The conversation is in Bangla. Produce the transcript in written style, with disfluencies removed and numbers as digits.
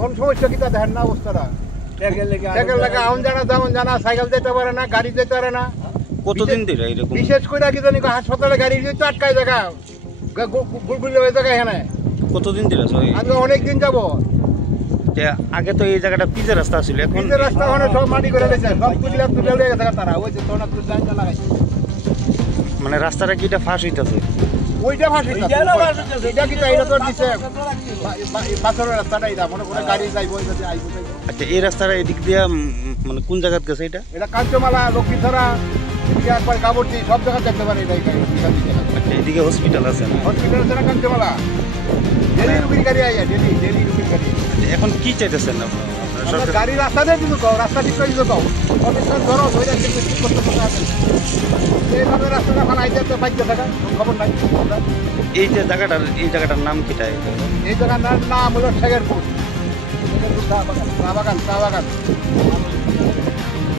কোন সমস্যা কি তা দেখেন না অবস্থাটা ট্যাগের লাগা আউন জানা যেমন জানা সাইকেল যেতে পারে না গাড়ি যেতে পারে না কতদিন ধরে এরকম? বিশেষ করে কি জানি হাসপাতালে গাড়ি যেতে আটকায় জায়গা গুলগুলি হয়ে জায়গা এখানে কতদিন ধরে আজকে অনেক দিন যাবো। আগে তো এই জায়গাটা পিচের রাস্তা ছিল, এখন পিচের রাস্তা ওখানে সব মাটি করে দিয়েছে, সব কুচিলা তুলে উড়ে গেছে তারা ওই যে তোনা তুলে জায়গা লাগাইছে। মানে রাস্তাটা কি এটা ফাঁস হইতেছে? ওইটা ফাঁসি এটা কি এটা তো দিছে বাসের রাস্তাটা এটা মনে করে গাড়ি যাইবো যদি আইবো। আচ্ছা, এই রাস্তাটা এদিক দিয়ে মানে কোন জায়গা গেছে এটা? এটা কাঞ্চমালা লক্ষ্মীছড়া এদিকে একবার কাবরটি সব জায়গা দেখতে পারে এটা। আচ্ছা, এদিকে হসপিটাল আছে না? হসপিটাল আছে না কাঞ্চমালা, ডেলি রুগীর গাড়ি আইয়া ডেলি রুগীর গাড়ি। এখন কি চাইতেছেন আপনারা? সরকার গাড়ি রাস্তা দিয়ে দিল কও, রাস্তা ঠিক করে দিল কও, কমিশন ধরো ধরে ঠিক করতে পারে আছে এইভাবে রাস্তাটা বানাই যেতে বাইতে থাকা খবর নাই। এই যে জায়গাটার নাম কিটা? এই জায়গার নাম হলো ঠেগেরপুর চা বাগান।